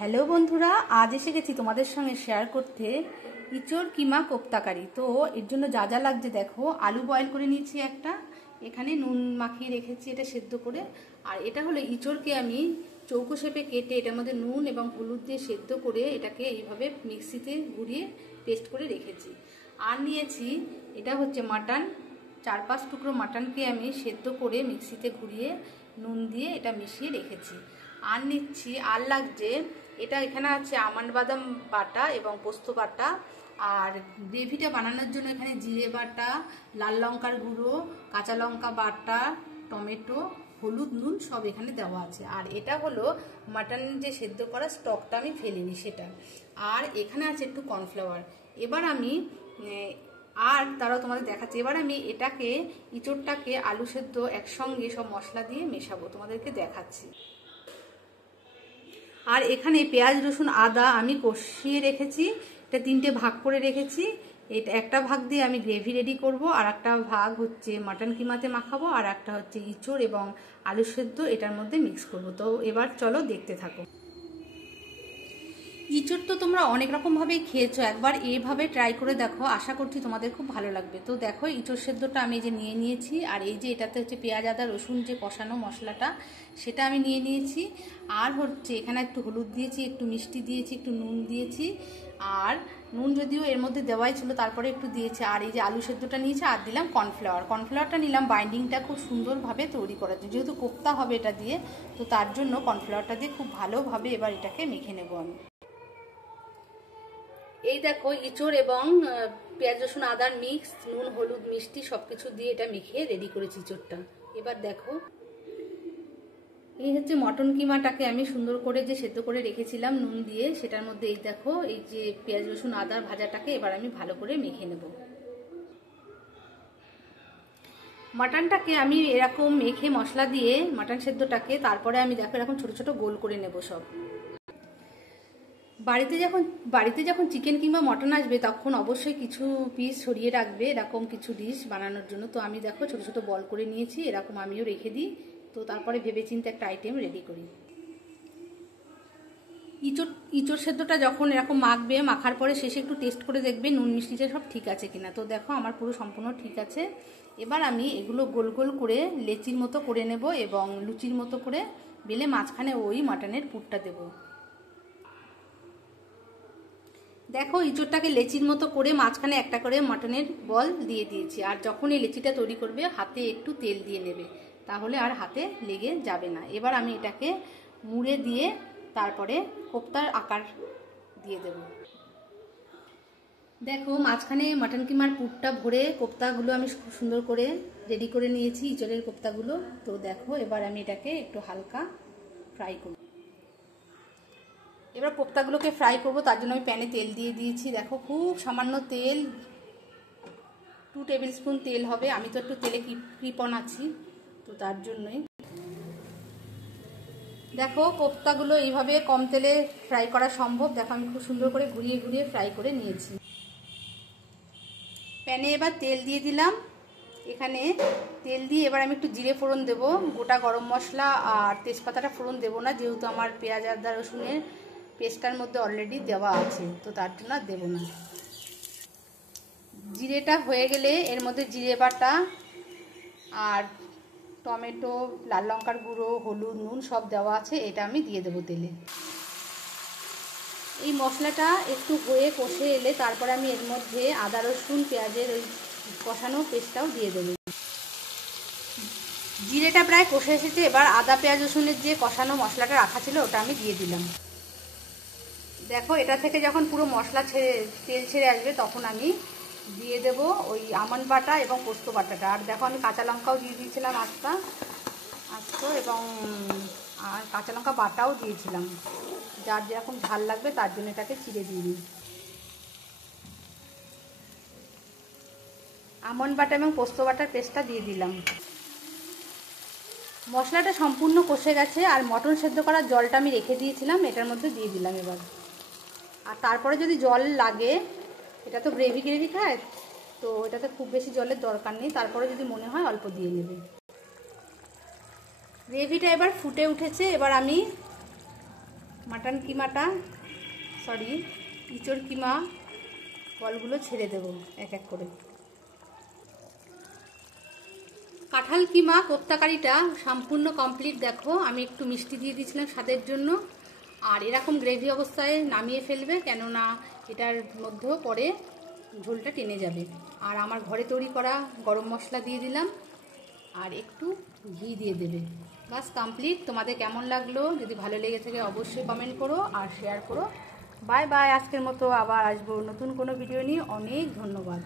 Hello বন্ধুরা, আজ এসে গেছি তোমাদের সঙ্গে শেয়ার করতে ইঁচড় কিমা কোপ্তাকারি। তো এর জন্য যা যা লাগছে দেখো। আলু বয়েল করে নিয়েছি একটা, এখানে নুন মাখিয়ে রেখেছি এটা সেদ্ধ করে। আর এটা হলো ইঁচড়কে আমি চৌকো শেপে কেটে এটার মধ্যে নুন এবং হলুদ দিয়ে সেদ্ধ করে এটাকে এইভাবে মিক্সিতে ঘুরিয়ে পেস্ট করে রেখেছি। আর নিয়েছি এটা হচ্ছে মাটন, 4-5 টুকরো মাটনকে আমি সেদ্ধ করে মিক্সিতে ঘুরিয়ে নুন দিয়ে এটা মিশিয়ে রেখেছি। আর নিচ্ছি, আর লাগছে এটা, এখানে আছে আমন্ড বাদাম বাটা এবং পোস্ত বাটা। আর গ্রেভিটা বানানোর জন্য এখানে জিরে বাটা, লাল লঙ্কার গুঁড়ো, কাঁচা লঙ্কা বাটা, টমেটো, হলুদ, নুন সব এখানে দেওয়া আছে। আর এটা হলো মাটন যে সেদ্ধ করা স্টকটা আমি ফেলিনি সেটা। আর এখানে আছে একটু কর্নফ্লাওয়ার। এবার আমি আর তারাও তোমাদের দেখাচ্ছি। এবার আমি এটাকে ইঁচড়টাকে আলু সেদ্ধ একসঙ্গে সব মশলা দিয়ে মেশাবো, তোমাদেরকে দেখাচ্ছি। আর এখানে পেঁয়াজ রসুন আদা আমি কষিয়ে রেখেছি, এটা 3টে ভাগ করে রেখেছি। এটা একটা ভাগ দিয়ে আমি গ্রেভি রেডি করব, আর একটা ভাগ হচ্ছে মাটন কিমাতে মাখাবো, আর একটা হচ্ছে ইঁচড় এবং আলু সেদ্ধ এটার মধ্যে মিক্স করব। তো এবার চলো দেখতে থাকো। ইঁচড় তো তোমরা অনেক রকমভাবেই খেয়েছো, একবার এইভাবে ট্রাই করে দেখো, আশা করছি তোমাদের খুব ভালো লাগবে। তো দেখো ইঁচড় সেদ্ধটা আমি যে নিয়ে নিয়েছি, আর এই যে এটাতে হচ্ছে পেঁয়াজ আদা রসুন যে কষানো মশলাটা সেটা আমি নিয়ে নিয়েছি। আর হচ্ছে এখানে একটু হলুদ দিয়েছি, একটু মিষ্টি দিয়েছি, একটু নুন দিয়েছি। আর নুন যদিও এর মধ্যে দেওয়াই ছিল তারপরে একটু দিয়েছি। আর এই যে আলু সেদ্ধটা নিয়েছি, আর দিলাম কর্নফ্লাওয়ার। কর্নফ্লাওয়ারটা নিলাম বাইন্ডিংটা খুব সুন্দরভাবে তৈরি করার জন্য, যেহেতু কোপ্তা হবে এটা দিয়ে, তো তার জন্য কর্নফ্লাওয়ারটা দিয়ে খুব ভালোভাবে এবার এটাকে মেখে নেবো আমি। এই দেখো ইঁচড় এবং পেঁয়াজ রসুন আদার মিক্স, নুন হলুদ মিষ্টি সবকিছু দিয়ে এটা মেখে রেডি করেছি ইঁচড়টা। এবার দেখো এই হচ্ছে মটন কিমাটাকে আমি সুন্দর করে যে সেদ্ধ করে রেখেছিলাম নুন দিয়ে, সেটার মধ্যে এই দেখো এই যে পেঁয়াজ রসুন আদার ভাজাটাকে এবার আমি ভালো করে মেখে নেব। মাটনটাকে আমি এরকম মেখে মশলা দিয়ে মাটন সেদ্ধটাকে তারপরে আমি দেখো এরকম ছোট ছোট গোল করে নেব সব। বাড়িতে যখন চিকেন কিংবা মটন আসবে তখন অবশ্যই কিছু পিস সরিয়ে রাখবে এরকম কিছু ডিশ বানানোর জন্য। তো আমি দেখো ছোট ছোট বল করে নিয়েছি, এরকম আমিও রেখে দিই। তো তারপরে ভেবেচিন্তে একটা আইটেম রেডি করি। ইঁচড় সেদ্ধটা যখন এরকম মাখবে, মাখার পরে শেষে একটু টেস্ট করে দেখবে নুন মিষ্টিটা সব ঠিক আছে কিনা। তো দেখো আমার পুরো সম্পূর্ণ ঠিক আছে। এবার আমি এগুলো গোল গোল করে লেচির মতো করে নেব এবং লুচির মতো করে বেলে মাঝখানে ওই মাটনের পুরটা দেবো। দেখো ইঁচড়টাকে লেচির মতো করে মাঝখানে একটা করে মাটনের বল দিয়ে দিয়েছি। আর যখন এই লেচিটা তৈরি করবে হাতে একটু তেল দিয়ে নেবে, তাহলে আর হাতে লেগে যাবে না। এবার আমি এটাকে মুড়ে দিয়ে তারপরে কোপ্তার আকার দিয়ে দেব। দেখো মাঝখানে মাটন কিমার পুরটা ভরে কোপ্তাগুলো আমি খুব সুন্দর করে রেডি করে নিয়েছি, ইঁচড়ের কোপ্তাগুলো। তো দেখো এবার আমি এটাকে একটু হালকা ফ্রাই করব। এবার কোপ্তাগুলোকে ফ্রাই করব, তার জন্য আমি প্যানে তেল দিয়ে দিয়েছি। দেখো খুব সামান্য তেল, 2 টেবিল স্পুন তেল হবে। আমি তো একটু তেলে কৃপণ আছি, তো তার জন্যই। দেখো কোপ্তাগুলো এইভাবে কম তেলে ফ্রাই করা সম্ভব। দেখো আমি খুব সুন্দর করে ঘুরিয়ে ঘুরিয়ে ফ্রাই করে নিয়েছি। প্যানে এবার তেল দিয়ে দিলাম। এখানে তেল দিয়ে এবার আমি একটু জিরে ফোড়ন দেবো, গোটা গরম মশলা আর তেজপাতাটা ফোড়ন দেবো না, যেহেতু আমার পেঁয়াজ আদা রসুনের পেস্টটার মধ্যে অলরেডি দেওয়া আছে, তো তার জন্য দেবো না। জিরেটা হয়ে গেলে এর মধ্যে জিরে বাটা আর টমেটো, লাল লঙ্কার গুঁড়ো, হলুদ, নুন সব দেওয়া আছে, এটা আমি দিয়ে দেবো তেলে। এই মশলাটা একটু হয়ে কষে এলে তারপরে আমি এর মধ্যে আদা রসুন পেঁয়াজের ওই কষানো পেস্টটাও দিয়ে দেবো। জিরেটা প্রায় কষে এসেছে, এবার আদা পেঁয়াজ রসুনের যে কষানো মশলাটা রাখা ছিল ওটা আমি দিয়ে দিলাম। দেখো এটা থেকে যখন পুরো মশলা তেল ছেড়ে আসবে তখন আমি দিয়ে দেব ওই আমন্ড বাটা এবং পোস্ত বাটাটা। আর দেখো আমি কাঁচা লঙ্কাও দিয়ে দিয়েছিলাম আস্ত, এবং আর কাঁচা লঙ্কা বাটাও দিয়েছিলাম, যার যেরকম ঝাল লাগবে তার জন্য এটাকে চিড়ে দিয়ে দিই। আমন্ড বাটা এবং পোস্ত বাটার পেস্টটা দিয়ে দিলাম। মশলাটা সম্পূর্ণ কষে গেছে, আর মটন সেদ্ধ করার জলটা আমি রেখে দিয়েছিলাম এটার মধ্যে দিয়ে দিলাম এবার। আর তারপরে যদি জল লাগে, এটা তো গ্রেভি খায়, তো এটাতে খুব বেশি জলের দরকার নেই, তারপরে যদি মনে হয় অল্প দিয়ে নেবে। গ্রেভিটা এবার ফুটে উঠেছে, এবার আমি মাটন কিমাটা ইঁচড় কিমা বলগুলো ছেড়ে দেব এক এক করে। কাঁঠাল কিমা কোপ্তাকারিটা সম্পূর্ণ কমপ্লিট। দেখো আমি একটু মিষ্টি দিয়ে দিয়েছিলাম স্বাদের জন্য। আর এরকম গ্রেভি অবস্থায় নামিয়ে ফেলবে, কেননা এটার মধ্যেও পরে ঝোলটা টেনে যাবে। আর আমার ঘরে তৈরি করা গরম মশলা দিয়ে দিলাম, আর একটু ঘি দিয়ে দেবে। বাস কমপ্লিট। তোমাদের কেমন লাগলো? যদি ভালো লেগে থাকে অবশ্যই কমেন্ট করো আর শেয়ার করো। Bye bye. আজকের মতো আবার আসবো নতুন কোনো ভিডিও নিয়ে। অনেক ধন্যবাদ।